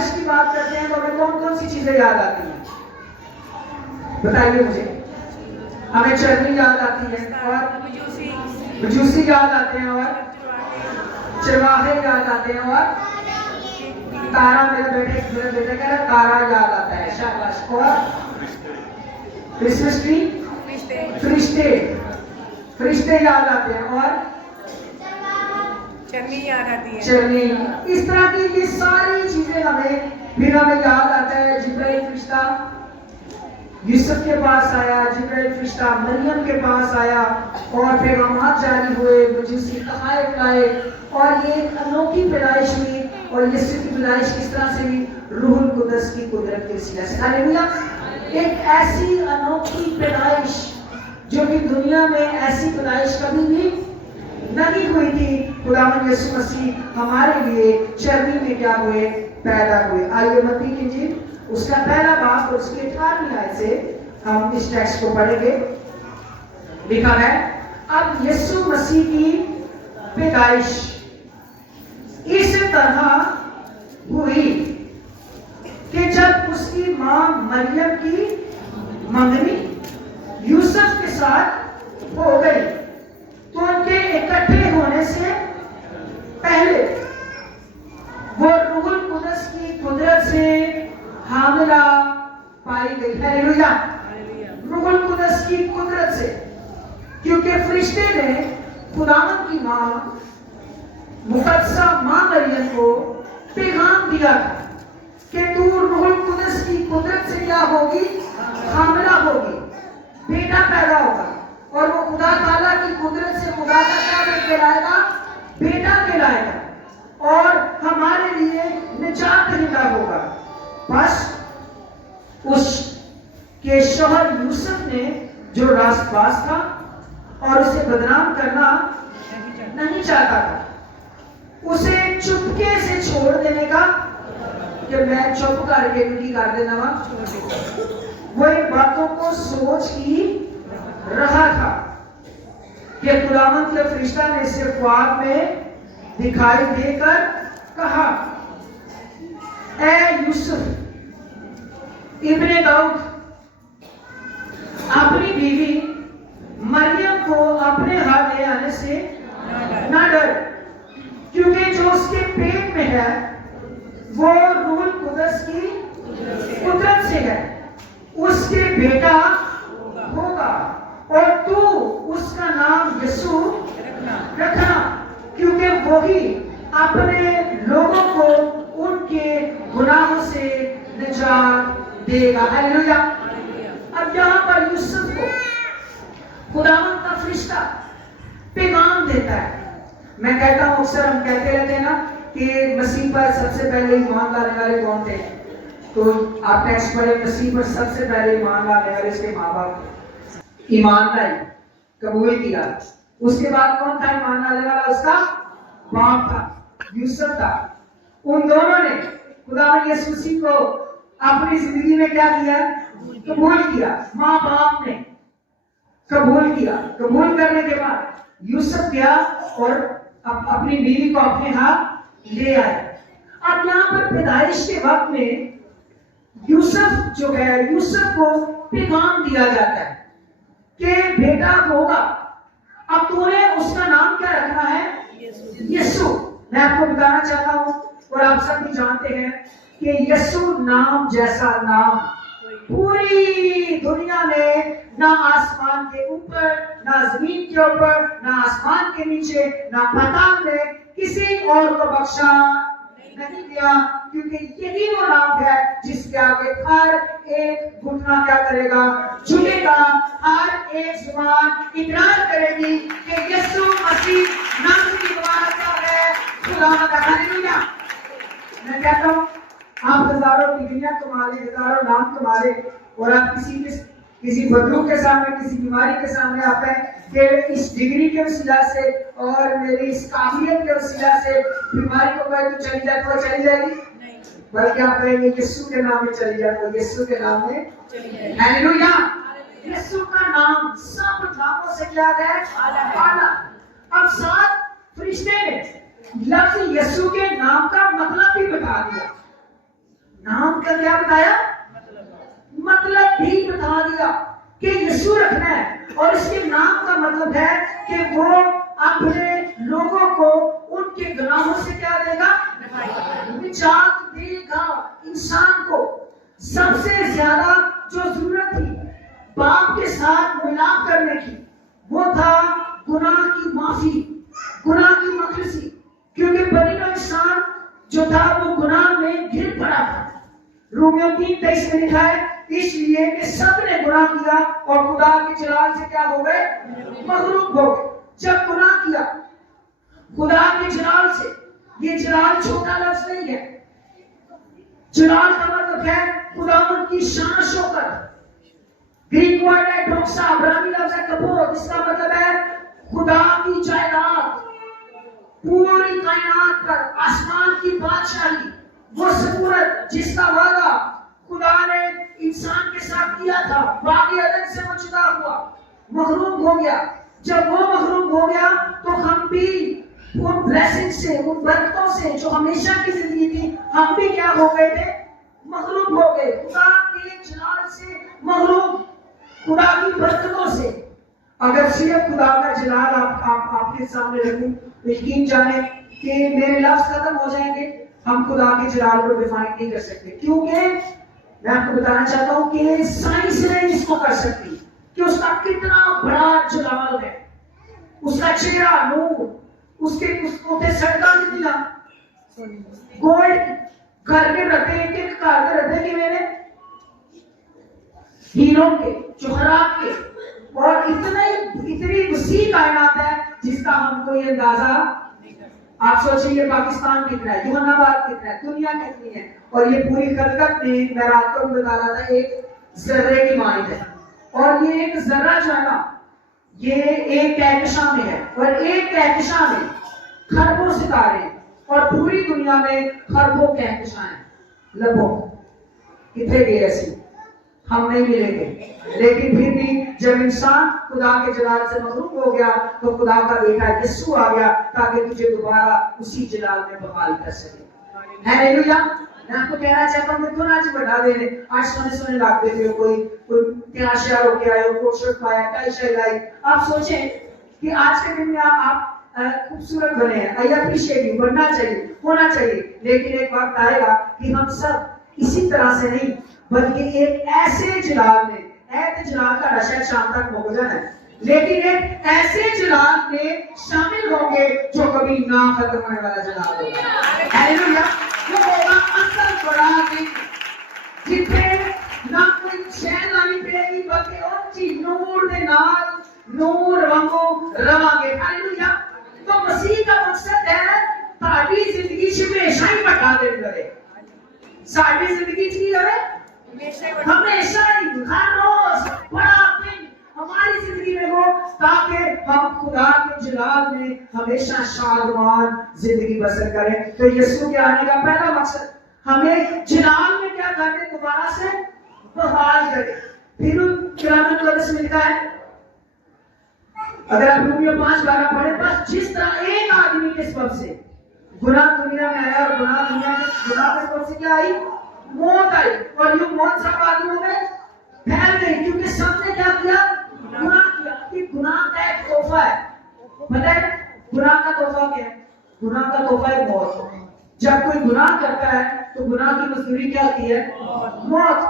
پیدائش کی بات کرتے ہیں تو ہمیں کون کون سی چیزیں یاد آتی ہیں؟ بتائیے مجھے. ہمیں چربی یاد آتی ہے اور مجوسی یاد آتے ہیں اور چرواہے یاد آتے ہیں اور تارا. میرے بیٹے کہہ رہا تارا یاد آتا ہے. شاباش. اور کرسمس ٹری فرشتے یاد آتے ہیں اور چرنی یاد آتی ہے. چرنی. اس طرح کی یہ ساری چیزیں ہمیں یاد آتا ہے. جبرائیل فرشتہ یوسف کے پاس آیا, جبرائیل فرشتہ مریم کے پاس آیا اور پیغامات جاری ہوئے, مجوسی تحائف لائے اور یہ ایک انوکھی پیدائش ہوئی. اور یسوع کی پیدائش کس طرح سے ہوئی؟ روح القدس کی قدرت کے وسیلہ سے. ہاللیلویا. ایک ایسی انوکھی پیدائش جو کہ دنیا میں ایسی پیدائش کبھی بھی نہیں ہوئی تھی. خداوند یسوع مسیح ہمارے لیے چربی میں کیا ہوئے؟ پیدا ہوئے. آئیے متی کی انجیل اس کا پہلا باب اور اس کی 18ویں آیت سے ہم اس ٹیکسٹ کو پڑھیں گے. لکھا ہے, اب یسوع مسیح کی پیدائش اس طرح ہوئی کہ جب اس کی ماں مریم کی منگنی یوسف کے ساتھ ہو گئی تو ان کے اکٹھے ہونے سے پہلے وہ روح القدس کی قدرت سے حاملہ پائی گئی. ہاللیلویا. روح القدس کی قدرت سے, کیونکہ فرشتے نے خداوند کی ماں مقدسہ ماں مریم کو پیغام دیا تھا کہ تو روح القدس کی قدرت سے کیا ہوگی؟ حاملہ ہوگی, بیٹا پیدا ہوگا اور وہ خدا تعالیٰ کی قدرت سے خدا کا کیا کہلائے گا؟ بیٹا کہلائے گا اور ہمارے لیے نجات دہندہ ہوگا. بس اس کے شوہر یوسف نے جو راست باز تھا اور اسے بدنام کرنا نہیں چاہتا تھا, اسے چپکے سے چھوڑ دینے کا کہ میں چپ کر کے بھی کر دینا وا. وہ ان باتوں کو سوچ ہی رہا تھا کہ خداوند کے فرشتہ نے اسے خواب میں دکھائی دے کر کہا, اے یوسف ابن داؤد, اپنی بیوی مریم کو اپنے ہاتھ لے آنے سے نہ ڈر, کیونکہ جو اس کے پیٹ میں ہے وہ روح القدس کی قدرت سے ہے. اس کے بیٹا ہوگا اور تو اس کا نام یسوع رکھنا, کیونکہ وہی اپنے لوگوں کو ان کے گناہوں سے نجات دے گا. ہاللیلویا. اب یہاں پر یوسف کو خداوند کا فرشتہ پیغام دیتا ہے. میں کہتا ہوں, اکثر ہم کہتے رہتے ہیں نا کہ مسیح پر سب سے پہلے ایمان لانے والے کون تھے؟ تو آپ ٹیکسٹ پڑھیں, مسیح پر سب سے پہلے ایمان لانے والے اس کے ماں باپ ایمان لائے, قبول کیا. اس کے بعد کون تھا ایمان لانے والا؟ اس کا باپ تھا, یوسف تھا. ان دونوں نے خداوند یسوع مسیح کو اپنی زندگی میں کیا کیا؟ قبول کیا. ماں باپ نے قبول کیا. قبول کرنے کے بعد یوسف گیا اور اپنی بیوی کو اپنے ہاتھ لے آئے. اب یہاں پر پیدائش کے وقت میں یوسف جو ہے, یوسف کو پیغام دیا جاتا ہے کہ بیٹا ہوگا. اب تو نے اس کا نام کیا رکھنا ہے؟ یسوع. میں آپ کو بتانا چاہتا ہوں اور آپ سب بھی جانتے ہیں کہ یسوع نام جیسا نام پوری دنیا میں نہ آسمان کے اوپر, نہ زمین کے اوپر, نہ آسمان کے نیچے, نہ پتال میں کسی اور کو بخشا نہیں دیا, کیونکہ یہی وہ نام ہے جس کے آگے ہر ایک گھٹنا کیا کرے گا؟ جھکے گا. ہر ایک زبان اقرار کرے گی کہ یسوع مسیح نام کی مبارک ہے. خدا کا ہاللیلویا. میں کہتا ہوں آپ ہزاروں ڈگریاں تمہارے, ہزاروں نام تمہارے, اور آپ کسی بدلو کے سامنے, کسی بیماری کے سامنے آپ ہیں کہ اس ڈگری کے وسیلہ سے اور میری اس قابلیت کے وسیلہ سے بیماری کو کوئی تو چلی جائے, تو چلی جائے گی, بلکہ آپ کہیں گے یسوع کے نام میں چلی جائے, تو یسوع کے نام میں ہاللیلویا. یسوع کا نام سب ناموں سے کیا ہے؟ اعلیٰ. اب ساتھ فرشتے نے لفظ یسوع کے نام کا مطلب بھی بتا دیا. کیا بتایا؟ مطلب بھی بتا دیا کہ یسوع رکھنا ہے، اور اس کے نام کا مطلب ہے کہ وہ اپنے لوگوں کو ان کے گناہوں سے کیا دے گا؟ نجات دے گا۔ انسان کو سب سے زیادہ جو ضرورت تھی باپ کے ساتھ ملاپ کرنے کی، وہ تھا گناہ کی معافی، گناہ کی مغفرت، کیونکہ بنی نوع انسان جو تھا وہ گناہ میں گر پڑا تھا۔ رومیو 3:23 میں لکھا ہے اس لیے کہ سب نے گناہ کیا اور خدا کے جلال سے کیا ہو گئے؟ محروم ہو گئے۔ جب گناہ کیا خدا کے جلال سے، یہ جلال چھوٹا لفظ نہیں ہے، جلال کا مطلب ہے خداوند کی شان و شوکت۔ گریک ورڈ ہے ڈوکسا، عبرانی لفظ ہے کبود، اس کا مطلب ہے خدا کی جائیداد، پوری کائنات پر آسمان کی بادشاہی، وہ سکورت جس کا وعدہ خدا نے انسان کے ساتھ کیا تھا۔ باقی عدد سے وہ جدا ہوا، محروم ہو گیا۔ جب وہ محروم ہو گیا تو ہم بھی ان بلیسنگ سے، ان برکتوں سے جو ہمیشہ کی زندگی تھی، ہم بھی کیا ہو گئے تھے؟ محروم ہو گئے، خدا کے جلال سے محروم، خدا کی برکتوں سے۔ اگر صرف خدا کا جلال آپ کے سامنے رکھوں تو یقین جانیں کہ میرے لفظ ختم ہو جائیں گے، ہم خدا کے جلال کو ڈیفائن نہیں کر سکتے، کیونکہ میں آپ کو بتانا چاہتا ہوں کہ سائنس نہیں اس کو کر سکتی کہ اس کا کتنا بڑا جلال ہے، اس کا چہرہ نور، اس کے سڑکاں کتنا گولڈ گھر کے رہتے ہیں، ایک گھر کے رہتے کہ میرے ہیروں کے، جوہرات کے، اور اتنی وسیع کائنات ہے جس کا ہم کو یہ اندازہ، آپ سوچیں یہ پاکستان کتنا ہے، جہان آباد کتنا ہے، دنیا کتنی ہے، اور یہ پوری خلقت میں رات کو بتا رہا تھا ایک ذرے کی مانند ہے، اور یہ ایک ذرہ جو ہے نا یہ ایک کہکشاں میں ہے، اور ایک کہکشاں میں خربوں ستارے ہیں، اور پوری دنیا میں خربوں کہکشاں ہیں۔ لبوں کتنے بھی ایسی ہم نہیں ملیں گے، لیکن پھر بھی جب انسان خدا کے جلال سے محروم ہو گیا تو خدا کا بیٹا یسوع آ گیا تاکہ تجھے دوبارہ اسی جلال میں بحال کر سکے۔ ہیلیلویا۔ میں آپ کو کہنا چاہتا ہوں کہ کیوں آج بڑھا دے رہے، آج سونے لگتے تھے، کوئی تیاشیار ہو کے آئے ہو، کوٹ شرٹ پایا، ٹائی شائی لائی، آپ سوچیں کہ آج کے دن میں آپ خوبصورت بنے ہیں، آئی اپریشیٹ یو، بننا چاہیے، ہونا چاہیے، لیکن ایک وقت آئے گا کہ ہم سب اسی طرح سے نہیں بلکہ ایک ایسے جلال میں، ایسے جلال کا رشا شام تک ہو جانا ہے، لیکن ایک ایسے جلال میں شامل ہوں گے جو کبھی نہ ختم ہونے والا جلال ہوگا۔ ہیلیلویا۔ وہ ہوگا اصل بڑا دن جتنے نہ کوئی شہر لانی پڑے گی بلکہ ان کی نور دے نال نور رنگو رواں گے۔ ہیلیلویا۔ تو مسیح کا مقصد ہے تاری زندگی سے ہمیشہ ہی بٹھا دے گئے، ساری زندگی کی رہے ہمیشہ ہی، ہر روز بڑا دن ہماری زندگی میں ہو تاکہ ہم خدا کے جلال میں ہمیشہ شادمان زندگی بسر کریں۔ تو یسوع کے آنے کا پہلا مقصد ہمیں جلال میں کیا کرے؟ دوبارہ سے بحال کرے۔ پھر کلام مقدس میں لکھا ہے، اگر آپ رومیو 5:12 پڑھیں، بس جس طرح ایک آدمی کے سبب سے گناہ دنیا میں آیا، اور گناہ دنیا کے گناہ کے سبب سے کیا آئی؟ موت آئی، اور یہ موت سب آدمیوں میں پھیل گئی کیونکہ سب نے کیا کیا؟ گناہ کیا۔ کہ گناہ کا ایک تحفہ ہے، پتہ ہے گناہ کا تحفہ کیا ہے؟ گناہ کا تحفہ ہے موت۔ جب کوئی گناہ کرتا ہے تو گناہ کی مزدوری کیا ہوتی ہے؟ موت۔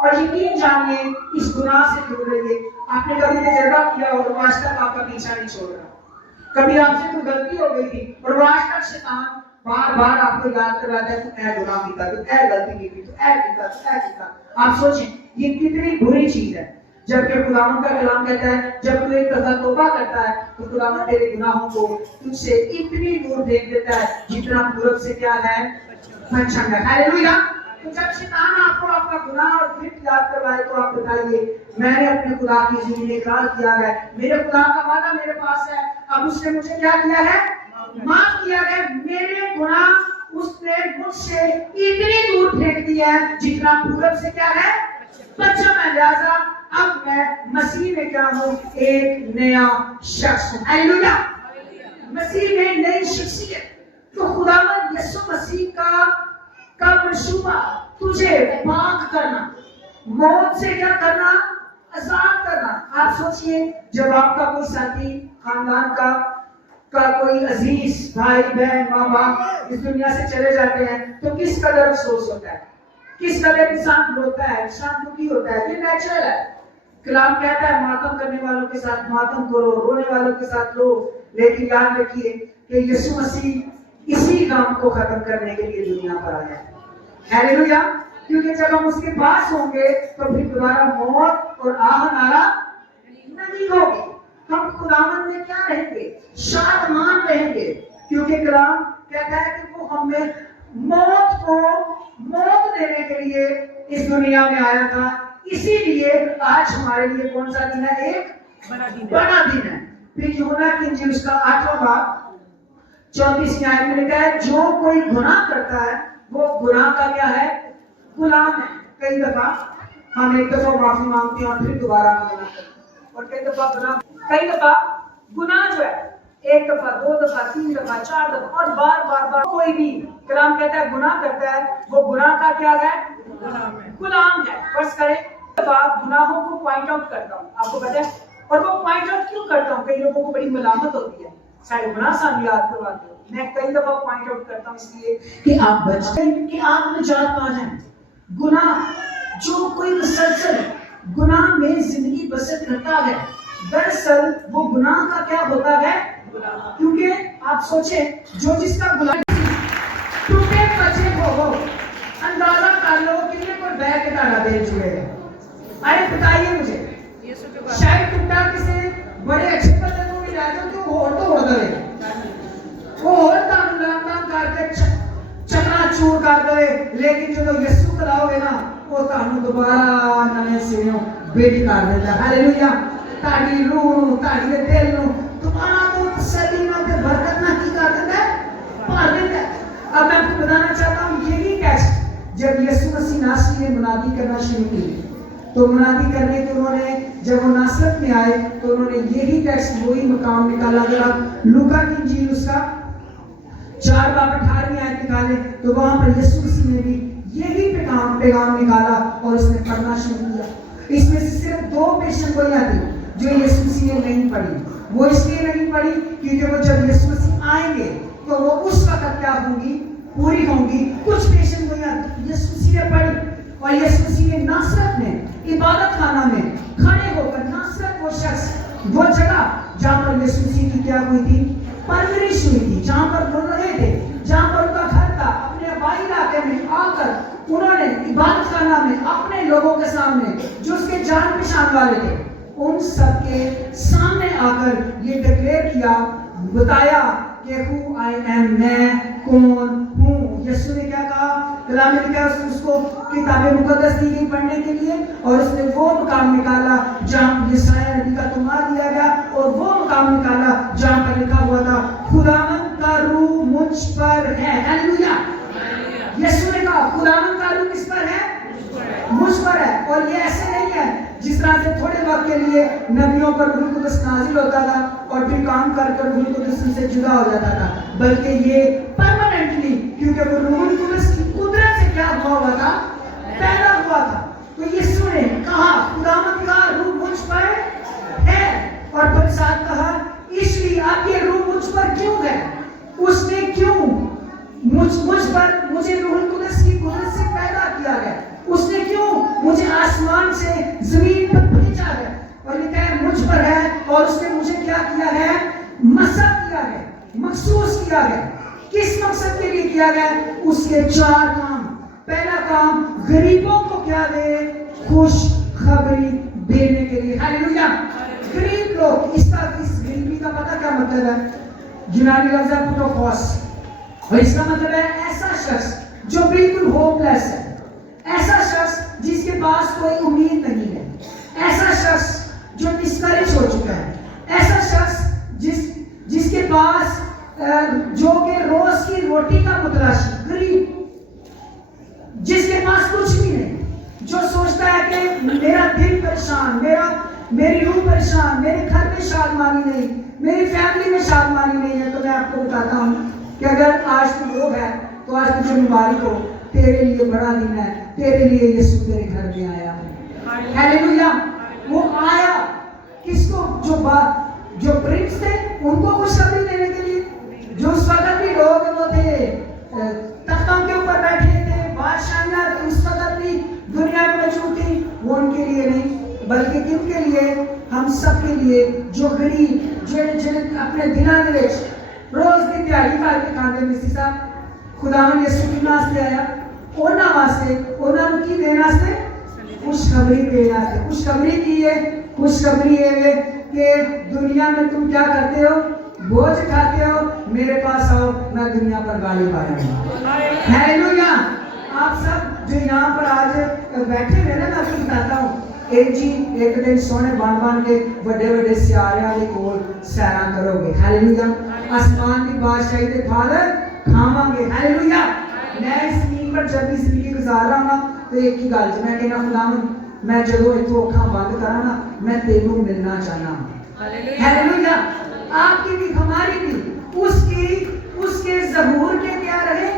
اور یقین جانیے اس گناہ سے دور رہیے۔ آپ نے کبھی تجربہ کیا اور وہ آج تک آپ کا پیچھا نہیں چھوڑ رہا، کبھی آپ سے کوئی غلطی ہو گئی تھی اور وہ آج تک شیطان بار بار آپ کو یاد کرواتا ہے، تو اے گناہ کیتا، تو اے غلطی کی، تو اے کیتا، تو اے کیتا۔ آپ سوچیں یہ کتنی بری چیز ہے، جبکہ خداوند کا کلام کہتا ہے جب تو ایک دفعہ توبہ کرتا ہے تو خداوند تیرے گناہوں کو تجھ سے اتنی دور پھینک دیتا ہے جتنا پورب سے کیا ہے؟ پچھم ہے۔ ہیلیلویا۔ تو جب شیطان آپ کو آپ کا گناہ اور گرفت یاد کروائے تو آپ بتائیے میں نے اپنے خدا کی زندگی میں اقرار کیا ہے، میرے خدا کا وعدہ میرے پاس ہے، اب اس نے مجھے کیا کیا ہے؟ معاف کیا ہے۔ میرے گناہ اس نے مجھ سے اتنی دور پھینک دیا ہے جتنا پورب سے کیا ہے؟ پچھم ہے۔ لہذا اب میں مسیح میں کیا ہوں؟ ایک نیا شخص ہوں۔ ہیلیلویا۔ مسیح میں نئی شخصیت۔ تو خداوند یسوع مسیح کا منصوبہ تجھے پاک کرنا، موت سے کیا کرنا؟ آزاد کرنا۔ آپ سوچئے جب آپ کا کوئی ساتھی، خاندان کا کوئی عزیز بھائی بہن ماں باپ اس دنیا سے چلے جاتے ہیں تو کس قدر افسوس ہوتا ہے، کس قدر انسان روتا ہے، انسان دکھی ہوتا ہے، یہ نیچرل ہے۔ کلام کہتا ہے ماتم کرنے والوں کے ساتھ ماتم کرو، رونے والوں کے ساتھ رو، لیکن یاد رکھیے کہ یسوع مسیح اسی کام کو ختم کرنے کے لیے دنیا پر آیا ہے۔ ہیلیلویا! کیونکہ جب ہم اس کے پاس ہوں گے تو پھر دوبارہ موت اور آہ نارا نہیں ہوگی۔ ہم خداوند میں کیا رہیں گے؟ شادمان رہیں گے، کیونکہ کلام کہتا ہے کہ وہ ہمیں موت کو موت دینے کے لیے اس دنیا میں آیا تھا۔ اسی لیے آج ہمارے لیے کون سا دن ہے؟ ایک بڑا دن ہے۔ پھر یوحنا کی انجیل اس کا 8واں باب 34 آیت میں لکھا ہے جو کوئی گناہ کرتا ہے وہ گناہ کا کیا ہے؟ غلام ہے۔ کئی دفعہ ہم ایک دفعہ معافی مانگتے ہیں اور پھر دوبارہ گناہ کرتے ہیں، اور کئی دفعہ گناہ جو ہے ایک دفعہ، دو دفعہ، تین دفعہ، چار دفعہ اور بار بار کوئی بھی کلام کہتا ہے گناہ کرتا ہے وہ گناہ کا کیا ہے؟ غلام ہے۔ فرض کریں گناہوں کو پوائنٹ آؤٹ کرتا ہوں، آپ کو پتہ ہے، اور وہ پوائنٹ آؤٹ کیوں کرتا ہوں؟ کئی لوگوں کو بڑی ملامت ہوتی ہے، سارے گناہ سان یاد کرواتے ہو۔ میں کئی دفعہ پوائنٹ آؤٹ کرتا ہوں اس لیے کہ آپ بچ جائیں، کہ آپ نجات پا جائیں۔ گناہ، جو کوئی مسلسل گناہ میں زندگی بسر کرتا ہے دراصل وہ گناہ کا کیا ہوتا ہے؟ کیونکہ آپ سوچیں جو جس کا غلام ٹوٹے بچے ہو اندازہ کر لو کتنے کو بیٹھ کے تالا دے چکے ہیں۔ آئے بتائیے مجھے، شاید ٹوٹا کسی بڑے اچھے پتہ کو بھی جائے تو اور تو ہو گئے، وہ اور تانو لام کر کے چکنا چور کر دے، لیکن جو یسوع کو لاؤ گے نا وہ تانو دوبارہ نئے سروں بیٹی کر دیتا ہے۔ ہالےلویا! تاڑی روح تاڑی دل نو دوبارہ تو تسلی نہ تے برکت نہ کی کر دیتا ہے، بھر دیتا ہے۔ اب میں آپ کو بتانا چاہتا ہوں یہی ٹیکسٹ جب یسوع مسیح ناصری نے منادی کرنا شروع کی تو منادی کرنے کے انہوں نے جب وہ ناصرت میں آئے تو انہوں نے یہی ٹیکسٹ وہی مقام نکالا۔ اگر آپ لوکا کی انجیل اس کا 4 باب 18 آیت نکالے تو وہاں پر یسوع مسیح نے بھی یہی پیغام نکالا اور اس نے پڑھنا شروع کیا۔ اس میں سے صرف 2 پیشن گوئیاں تھیں جو یسوع مسیح نے نہیں پڑھی۔ وہ اس لیے نہیں پڑھی کیونکہ وہ جب یسوع مسیح آئیں گے تو وہ اس وقت کیا ہوں گی؟ پوری ہوں گی۔ کچھ پیشن گوئیاں یسوع مسیح نے پڑھی اور یسوع مسیح نے ناصرت میں عبادت خانہ میں کھڑے ہو کر ناصرت وہ شخص، وہ جگہ جہاں پر یسوع مسیح کی کیا ہوئی تھی؟ پرورش ہوئی تھی، جہاں پر وہ رہے تھے، جہاں پر ان کا گھر تھا، اپنے آبائی علاقے میں آ کر انہوں نے عبادت خانہ میں اپنے لوگوں کے سامنے جو اس کے جان پہچان والے تھے ان سب کے سامنے آ کر یہ ڈکلیئر کیا، بتایا کہ ہو آئی ایم، میں کون ہوں۔ یسوع نے کیا کہا؟ کلام میں لکھا ہے اس کو کتاب مقدس دی گئی پڑھنے کے لیے اور اس نے وہ مقام نکالا جہاں یسایہ نبی کا تمہار دیا گیا اور وہ مقام نکالا جہاں پر لکھا ہوا تھا خداوند کا روح مجھ پر ہے۔ ہالےلویا! یسوع نے کہا خداوند کا روح کس پر ہے؟ مجھ پر ہے۔ اور یہ ایسے نہیں ہے جس طرح سے تھوڑے وقت کے لیے نبیوں پر روح القدس نازل ہوتا تھا اور پھر کام کر کر روح القدس سے جدا ہو جاتا تھا، بلکہ یہ پرماننٹلی، کیونکہ وہ روح القدس کی قدرت سے کیا ہوا تھا؟ پیدا ہوا تھا۔ تو یسوع نے کہا خداوند کا روح مجھ پر ہے، اور پھر ساتھ کہا اس لیے اب یہ روح مجھ پر کیوں ہے؟ اس نے کیوں مجھ پر مجھے روح القدس کی قدرت سے پیدا کیا ہے، اس نے کیوں مجھے آسمان سے زمین پر بھیجا ہے، اور لکھا ہے مجھ پر ہے اور اس نے مجھے کیا کیا ہے؟ مسح کیا ہے، مخصوص کیا ہے۔ کس مقصد کے لیے کیا گیا؟ اس کے 4 کام۔ پہلا کام غریبوں کو کیا دے؟ خوش خبری دینے کے لیے۔ ہالےلویا! غریب لوگ، اس غریبی کا پتہ کیا مطلب ہے؟ یونانی لفظ ہے پوٹوفوس، اور اس کا مطلب ہے ایسا شخص جو بالکل ہوپ لیس ہے، ایسا شخص جس کے پاس کوئی امید نہیں ہے، ایسا شخص جو ڈسکریج ہو چکا ہے، ایسا شخص جس کے پاس جو کہ روز کی روٹی کا متلاشی، غریب، جس کے پاس کچھ بھی نہیں، جو سوچتا ہے کہ میرا دل پریشان، میری روح پریشان، میرے گھر میں شادمانی نہیں، میری فیملی میں شادمانی نہیں ہے۔ تو میں آپ کو بتاتا ہوں کہ اگر آج تو وہ ہے تو آج مجھے مبارک ہو، تیرے لیے بڑا دن ہے, تیرے لیے یسوع تیرے گھر میں آیا ہے. ہیلیلویا. وہ آیا کس کو؟ جو پرنس تھے ان کو خوشخبری دینے کے لیے. جو اس وقت بھی لوگ وہ تھے تختوں کے اوپر بیٹھے تھے, بادشاہیاں اس وقت بھی دنیا میں موجود تھی, وہ ان کے لیے نہیں بلکہ کن کے لیے؟ ہم سب کے لیے جو غریب جن اپنے دلوں میں روز کی تیاری کر کے کھاندے میں سی صاحب خداوند یسوع کی ناس لے آیا انہاں واسطے, انہاں نوں کی دینا واسطے؟ خوشخبری دینا ہے. خوشخبری کی ہے, خوشخبری ہے کہ دنیا میں تم کیا کرتے ہو؟ بوجھ کھاتے ہو, میرے پاس آؤ, میں دنیا پر غالب آیا ہوں. ہیلیلویا. آپ سب جو یہاں پر آج بیٹھے ہوئے نا, میں آپ کو بتاتا ہوں ایک دن سونے بان کے بڑے سیاریاں دے کول سیراں کرو گے. ہیلیلویا. آسمان کی بادشاہی دے پھل کھاواں گے. ہیلیلویا. میں اس زمین پر جب بھی زندگی گزار رہا ہوں تو ایک ہی گل میں کہنا خداوند میں جدوں اتوں اکھاں بند کراں نا میں تینوں ملنا چاہنا ہوں. ہیلیلویا. آپ کی بھی ہماری بھی اس کے ظہور کے کیا رہے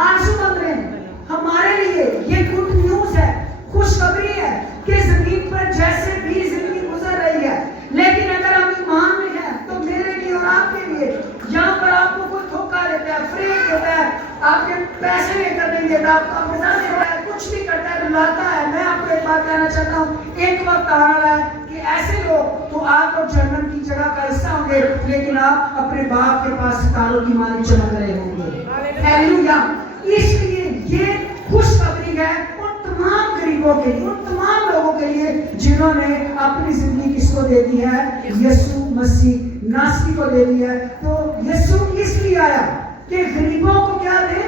آنسو بن رہے ہیں ہمارے لیے. یہ گڈ نیوز ہے, خوشخبری ہے کہ زمین پر جیسے بھی زندگی گزر رہی ہے لیکن اگر ہم ایمان میں ہیں تو میرے لیے اور آپ کے لیے یہاں پر آپ کو کوئی دھوکہ دیتا ہے, فریب دیتا ہے, آپ کے پیسے لے کر نہیں دیتا, آپ کا مزہ دیتا ہے, کچھ بھی کرتا ہے, لاتا ہے. میں آپ کو ایک بات کہنا چاہتا ہوں, ایک وقت آنے والا ہے کہ ایسے لوگ تو آپ اور جہنم کی جگہ کا حصہ ہوں گے لیکن آپ اپنے باپ کے پاس ستاروں کی مانند چمک رہے ہوں گے. ہیلیلویا. اس لیے یہ خوشخبری ہے ان تمام غریبوں کے لیے, ان تمام لوگوں کے لیے جنہوں نے اپنی زندگی کس کو دے دی ہے؟ یسوع مسیح ناصری کو دے دی ہے. تو یسوع اس لیے آیا کہ غریبوں کو کیا دے؟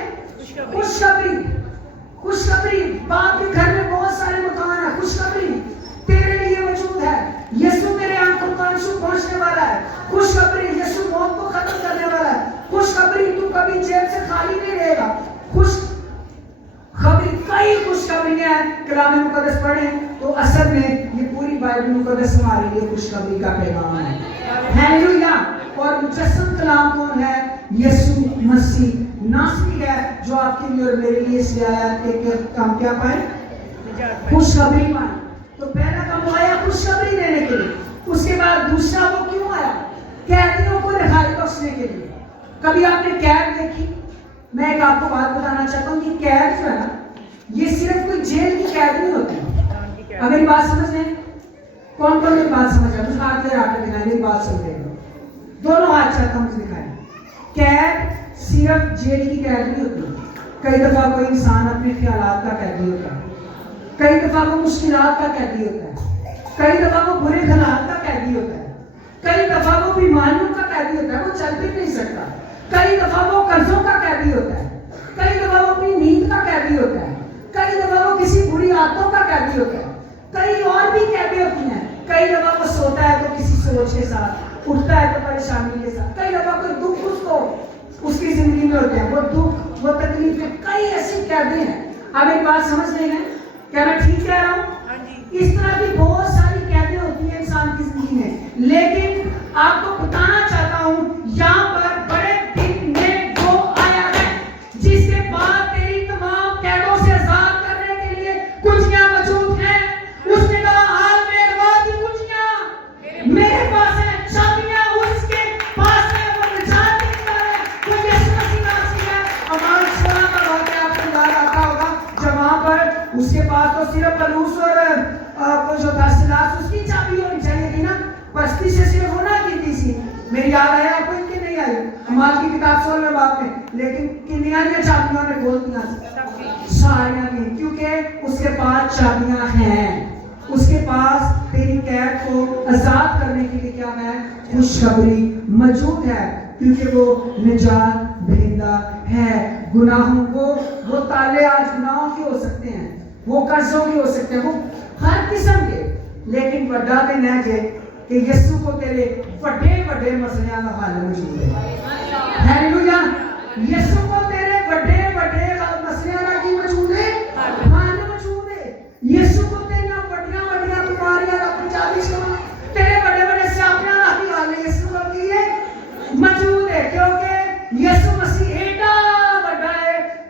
خوشخبری. خوشخبری. باپ کے گھر میں بہت سارے مکان ہیں, خوشخبری تیرے لیے موجود ہے. یسوع تیرے آنکھوں کو آنسو پہنچنے والا ہے. خوشخبری. یسوع موت کو ختم کرنے والا ہے. خوشخبری. تو کبھی جیب سے خالی نہیں رہے گا. خوشخبری. کئی خوشخبریاں ہیں, کلام مقدس پڑھیں تو اصل میں یہ پوری بائبل مقدس ہمارے لیے خوشخبری کا پیغام ہے. ہیلیلویا. اور مجسم کلام کون ہے؟ یسوع مسیح ناصری ہے جو آپ کے لیے اور میرے لیے اس لیے آیا کہ ہم کیا پائیں؟ خوشخبری پائیں. تو پہلا کام وہ آیا خوشخبری دینے کے لیے. اس کے بعد دوسرا وہ کیوں آیا؟ قیدیوں کو رہائی بخشنے کے لیے. کبھی آپ نے قید دیکھی؟ میں ایک آپ کو بات بتانا چاہتا ہوں کہ قید جو ہے نا یہ صرف کوئی جیل کی قید نہیں ہوتی. اب میری بات سمجھ لیں, کون میری بات سمجھ رہا ہے؟ مجھے ہاتھ لے رہا دکھائیں, میری بات سن رہے ہیں دونوں ہاتھ چاہتا ہوں مجھے دکھائیں. قید صرف جیل کی قید نہیں ہوتی. کئی دفعہ کوئی انسان اپنے خیالات کا قیدی ہوتا ہے, کئی دفعہ وہ مشکلات کا قیدی ہوتا ہے, کئی دفعہ وہ برے حالات کا قیدی ہوتا ہے, کئی دفعہ وہ بیماریوں کا قیدی ہوتا ہے, وہ چل بھی نہیں سکتا, کئی دفعہ وہ قرضوں کا قیدی ہوتا ہے, کئی دفعہ وہ اپنی نیند کا قیدی ہوتا ہے, کئی دفعہ وہ کسی بری عادتوں کا قیدی ہوتا ہے, کئی اور بھی قیدی ہوتی ہیں. کئی دفعہ وہ سوتا ہے تو کسی سوچ کے ساتھ, اٹھتا ہے تو پریشانی کے ساتھ, کئی دفعہ کوئی دکھ اس کو اس کی زندگی میں ہوتے ہیں, وہ دکھ وہ تکلیفیں, کئی ایسی قیدی ہیں. اب ایک بات سمجھ لیں گے, کیا میں ٹھیک کہہ رہا ہوں؟ اس طرح کی بہت ساری قیدیں ہوتی ہیں انسان کی زندگی میں, لیکن آپ کو بتانا چاہتا ہوں یہاں پر بڑے دن میں وہ آیا ہے جس کے بعد تیری تمام قیدوں سے آزاد کرنے کے لیے کنجیاں موجود ہیں. اس نے کہا آج میرے بعد کی کنجیاں میرے پاس ہیں, چابیاں اس کے پاس ہیں, وہ نجات دیتا ہے, وہ یسوع مسیح ناصری ہے. ہمارا سونا کا واقعہ آپ کو یاد آتا ہوگا جب وہاں پر اس کے پاس تو صرف پلوس اور جو تھا سلاس اس کی چابی ہونی چاہیے تھی نا, پستی سے صرف ہونا کی تھی. میری یاد آیا آپ کو ان کی نہیں آئی ہمارے کی کتاب 16 باب میں, لیکن کنیاں چابیاں نے کھول دیا ساریاں کی, کیونکہ اس کے پاس چابیاں ہیں. اس کے پاس تیری قید کو آزاد کرنے کے لیے کیا ہے؟ خوشخبری موجود ہے, کیونکہ وہ نجات دہندہ ہے. گناہوں کو وہ تالے آج گناہوں کے ہو سکتے ہیں, وہ قرضوں کے ہو سکتے ہیں, وہ ہر قسم کے, لیکن بڑا دن ہے کہ یسوع کو تیرے بڑے بڑے مسئلے کا حل موجود ہے. ہیلیلویا. یسوع کو تیرے بڑے بڑے مسئلے کا کی موجود ہے, حل موجود ہے. یسوع کو تیری بڑیاں بڑیاں بیماریاں کا پنجابی شما تیرے بڑے بڑے سیاپیاں کا بھی حل یسوع کو کی ہے موجود ہے, کیونکہ یسوع مسیح ایڈا بڑا ہے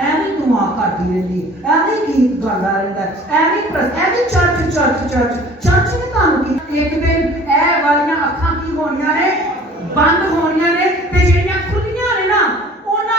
ਐਵੇਂ ਦੁਆ ਕਰਦੀ ਰਹਿੰਦੀ, ਐਵੇਂ ਗੀਤ ਗਾਉਂਦਾ ਰਹਿੰਦਾ, ਐਵੇਂ ਚਰਚ ਨੇ ਤੁਹਾਨੂੰ ਕੀ। ਇੱਕ ਦਿਨ ਇਹ ਵਾਲੀਆਂ ਅੱਖਾਂ ਕੀ ਹੋਣੀਆਂ ਨੇ, ਬੰਦ ਹੋਣੀਆਂ ਨੇ, ਤੇ ਜਿਹੜੀਆਂ ਖੁੱਲੀਆਂ ਨੇ ਨਾ, ਉਹਨਾਂ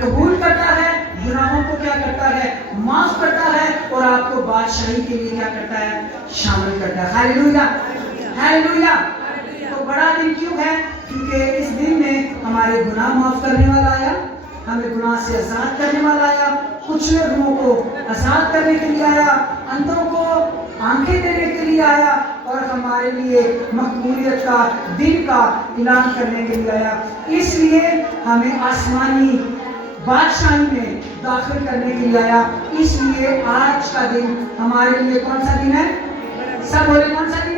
قبول کرتا ہے، گناہوں کو کیا کرتا ہے؟ معاف کرتا ہے، اور آپ کو بادشاہی کے لیے کیا کرتا ہے؟ شامل کرتا ہے۔ ہاللیلویا، ہاللیلویا۔ تو بڑا دن کیوں ہے؟ کیونکہ اس دن میں ہمارے گناہ معاف کرنے والا آیا، ہمیں گناہ سے آزاد کرنے والا آیا، کچھ لوگوں کو آزاد کرنے کے لیے آیا، اندھوں کو آنکھیں دینے کے لیے آیا، اور ہمارے لیے مقبولیت کا دن کا اعلان کرنے کے لیے آیا۔ اس لیے ہمیں آسمانی بادشاہی میں داخل کرنے کے لیے آیا۔ اس لیے آج کا دن ہمارے لیے کون سا دن ہے؟ سب بولے کون سا دن ہے؟